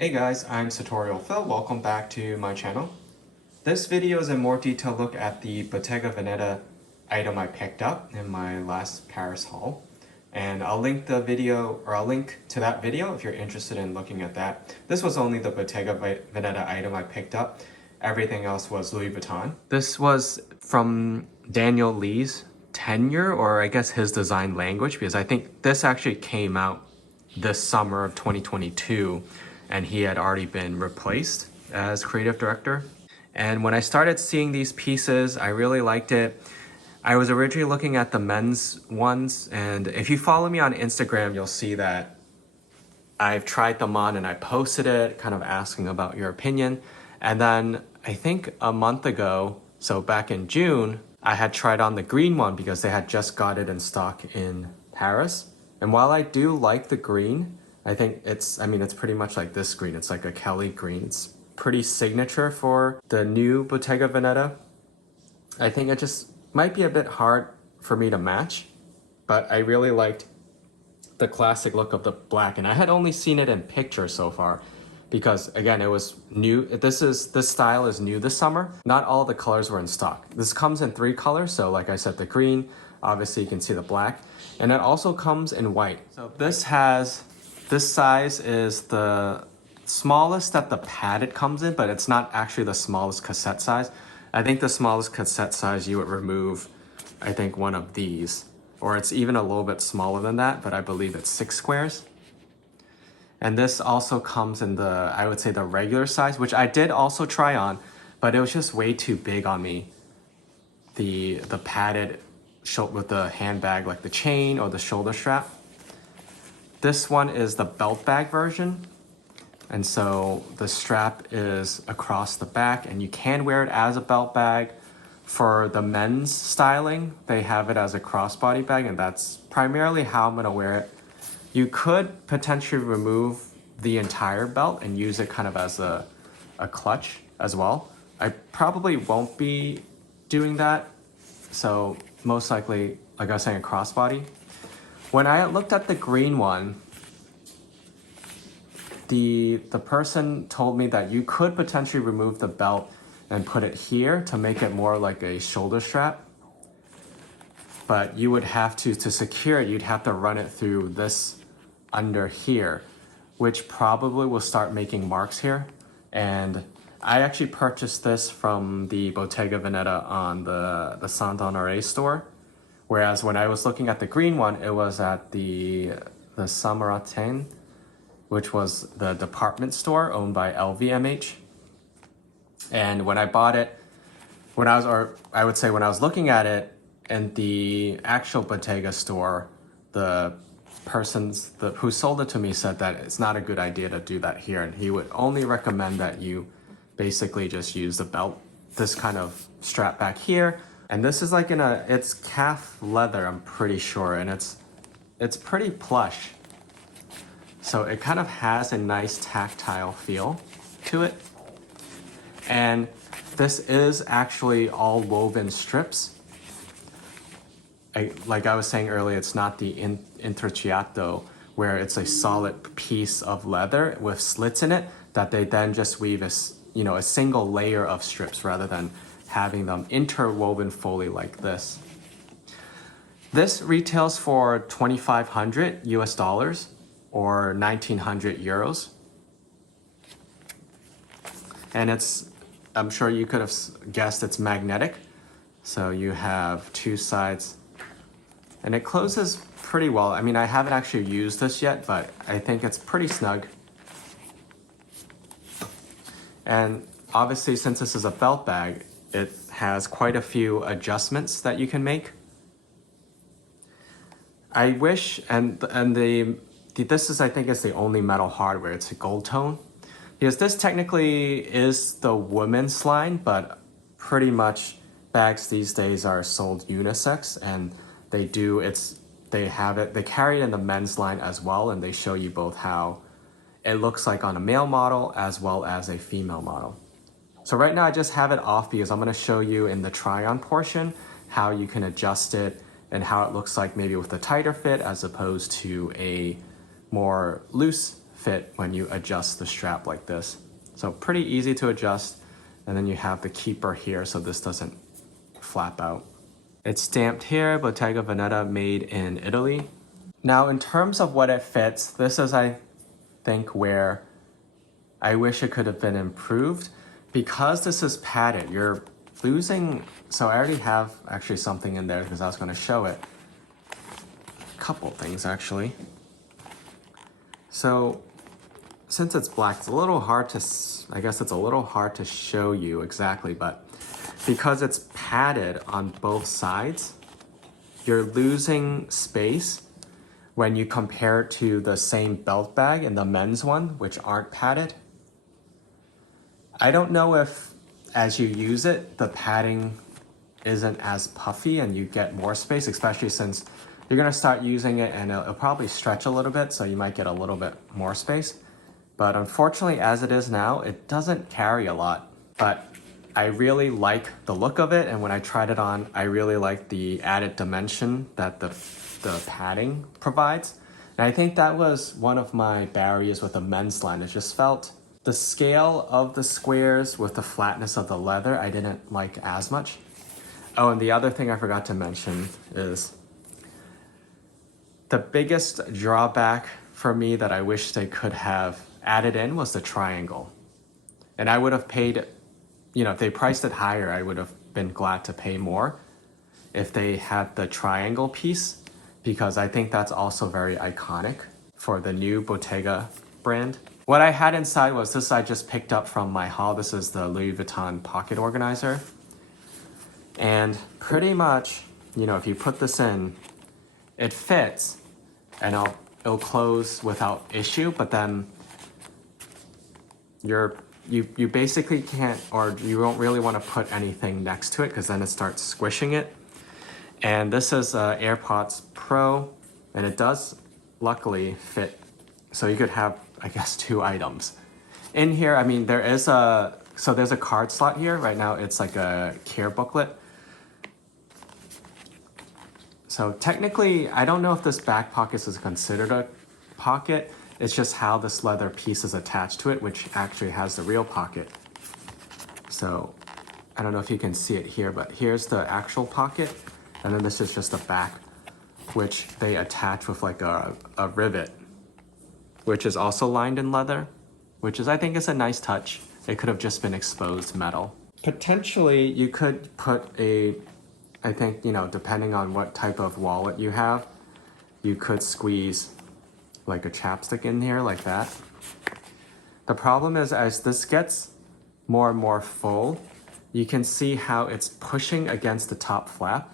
Hey guys, I'm SartorialPhil. Welcome back to my channel. This video is a more detailed look at the Bottega Veneta item I picked up in my last Paris haul. And I'll link to that video if you're interested in looking at that. This was only the Bottega Veneta item I picked up. Everything else was Louis Vuitton. This was from Daniel Lee's tenure, or I guess his design language, because I think this actually came out this summer of 2022. And he had already been replaced as creative director. And when I started seeing these pieces, I really liked it. I was originally looking at the men's ones, and if you follow me on Instagram, you'll see that I've tried them on and I posted it, kind of asking about your opinion. And then I think a month ago, so back in June, I had tried on the green one because they had just got it in stock in Paris. And while I do like the green, I think it's pretty much like this green. It's like a Kelly green. It's pretty signature for the new Bottega Veneta. I think it just might be a bit hard for me to match, but I really liked the classic look of the black. And I had only seen it in pictures so far because again, it was new. This style is new this summer. Not all the colors were in stock. This comes in 3 colors. So like I said, the green, obviously you can see the black, and it also comes in white. So this size is the smallest that the padded comes in, but it's not actually the smallest cassette size. I think the smallest cassette size you would remove, I think one of these, or it's even a little bit smaller than that, but I believe it's 6 squares. And this also comes in the, I would say the regular size, which I did also try on, but it was just way too big on me. The padded with the handbag, like the chain or the shoulder strap. This one is the belt bag version. And so the strap is across the back and you can wear it as a belt bag. For the men's styling, they have it as a crossbody bag, and that's primarily how I'm gonna wear it. You could potentially remove the entire belt and use it kind of as a clutch as well. I probably won't be doing that. So most likely, like I was saying, a crossbody. When I looked at the green one, the person told me that you could potentially remove the belt and put it here to make it more like a shoulder strap. But you would have to secure it, you'd have to run it through this under here, which probably will start making marks here. And I actually purchased this from the Bottega Veneta on the Saint Honoré store. Whereas when I was looking at the green one, it was at the Samaritain, which was the department store owned by LVMH. And when I bought it, when I was looking at it in the actual Bottega store, the person who sold it to me said that it's not a good idea to do that here. And he would only recommend that you basically just use the belt, this kind of strap back here. And this is like it's calf leather, I'm pretty sure, and it's pretty plush. So it kind of has a nice tactile feel to it. And this is actually all woven strips. Like I was saying earlier, it's not the intrecciato, where it's a solid piece of leather with slits in it that they then just weave a single layer of strips rather than having them interwoven fully like this. This retails for 2,500 US dollars or 1,900 euros. And I'm sure you could have guessed it's magnetic. So you have 2 sides and it closes pretty well. I mean, I haven't actually used this yet, but I think it's pretty snug. And obviously, since this is a belt bag, it has quite a few adjustments that you can make. I wish, this is, I think, is the only metal hardware. It's a gold tone. Because this technically is the women's line, but pretty much bags these days are sold unisex, and they carry it in the men's line as well, and they show you both how it looks like on a male model as well as a female model. So right now I just have it off because I'm going to show you in the try-on portion how you can adjust it and how it looks like maybe with a tighter fit as opposed to a more loose fit when you adjust the strap like this. So pretty easy to adjust. And then you have the keeper here so this doesn't flap out. It's stamped here, Bottega Veneta, made in Italy. Now in terms of what it fits, this is, I think, where I wish it could have been improved. Because this is padded, you're losing, so I already have actually something in there because I was going to show it. A couple things actually. So since it's black, it's a little hard to, I guess it's a little hard to show you exactly, but because it's padded on both sides, you're losing space when you compare it to the same belt bag and the men's one, which aren't padded. I don't know if as you use it, the padding isn't as puffy and you get more space, especially since you're gonna start using it and it'll probably stretch a little bit, so you might get a little bit more space. But unfortunately, as it is now, it doesn't carry a lot. But I really like the look of it, and when I tried it on, I really like the added dimension that the padding provides. And I think that was one of my barriers with the men's line. It just felt the scale of the squares with the flatness of the leather, I didn't like as much. Oh, and the other thing I forgot to mention is the biggest drawback for me that I wish they could have added in was the triangle. And I would have paid, you know, if they priced it higher, I would have been glad to pay more if they had the triangle piece, because I think that's also very iconic for the new Bottega brand. What I had inside was this I just picked up from my haul. This is the Louis Vuitton pocket organizer. And pretty much, you know, if you put this in, it fits and it'll close without issue, but then you basically can't, or you don't really want to put anything next to it because then it starts squishing it. And this is AirPods Pro, and it does luckily fit. So you could have, I guess, 2 items. In here, I mean, there's a card slot here. Right now it's like a care booklet. So technically, I don't know if this back pocket is considered a pocket. It's just how this leather piece is attached to it, which actually has the real pocket. So I don't know if you can see it here, but here's the actual pocket. And then this is just the back, which they attach with like a rivet, which is also lined in leather, which is, I think, is a nice touch. It could have just been exposed metal. Potentially, you could put a, I think, you know, depending on what type of wallet you have, you could squeeze like a chapstick in here like that. The problem is, as this gets more and more full, you can see how it's pushing against the top flap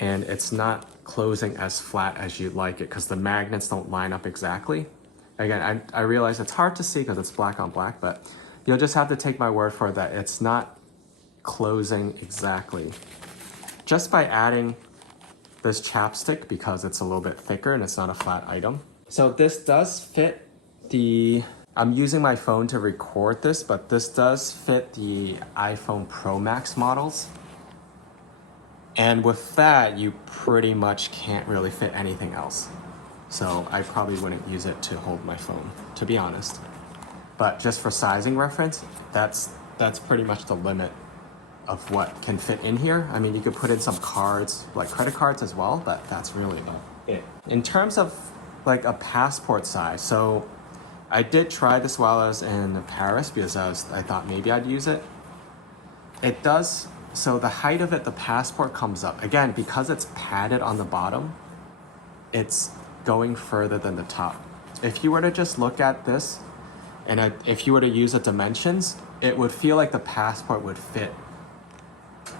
and it's not closing as flat as you'd like it because the magnets don't line up exactly. Again, I realize it's hard to see because it's black on black, but you'll just have to take my word for it that it's not closing exactly. Just by adding this chapstick, because it's a little bit thicker and it's not a flat item. So this does fit the, I'm using my phone to record this, but this does fit the iPhone Pro Max models. And with that, you pretty much can't really fit anything else. So I probably wouldn't use it to hold my phone, to be honest. But just for sizing reference, that's pretty much the limit of what can fit in here. I mean, you could put in some cards, like credit cards as well, but that's really about it. In terms of like a passport size, so I did try this while I was in Paris because I thought maybe I'd use it. It does, so the height of it, the passport comes up. Again, because it's padded on the bottom, it's going further than the top. If you were to just look at this, and if you were to use the dimensions, it would feel like the passport would fit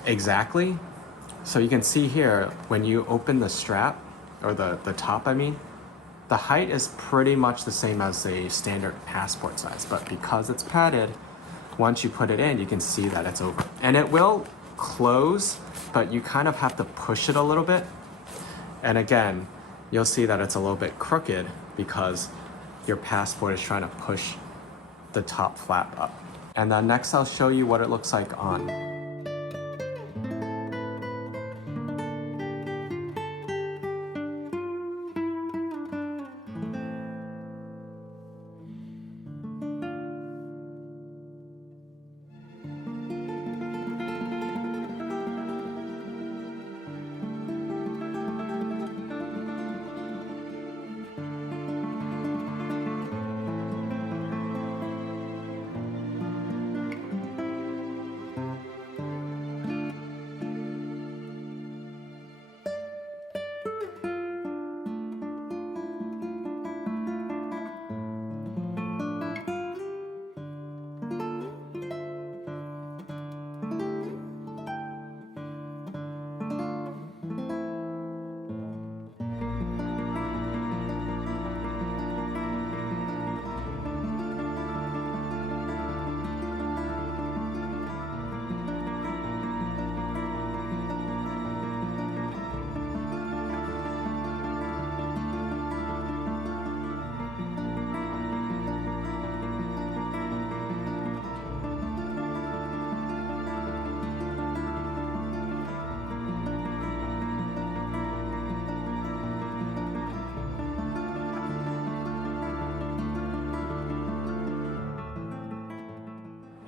exactly. So you can see here, when you open the strap, or the top I mean, the height is pretty much the same as a standard passport size, but because it's padded, once you put it in, you can see that it's over. And it will close, but you kind of have to push it a little bit. And again, you'll see that it's a little bit crooked because your passport is trying to push the top flap up. And then next I'll show you what it looks like on.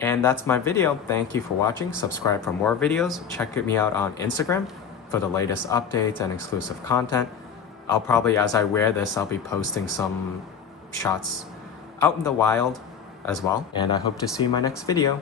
And that's my video. Thank you for watching. Subscribe for more videos. Check me out on Instagram for the latest updates and exclusive content. I'll probably, as I wear this, I'll be posting some shots out in the wild as well. And I hope to see you in my next video.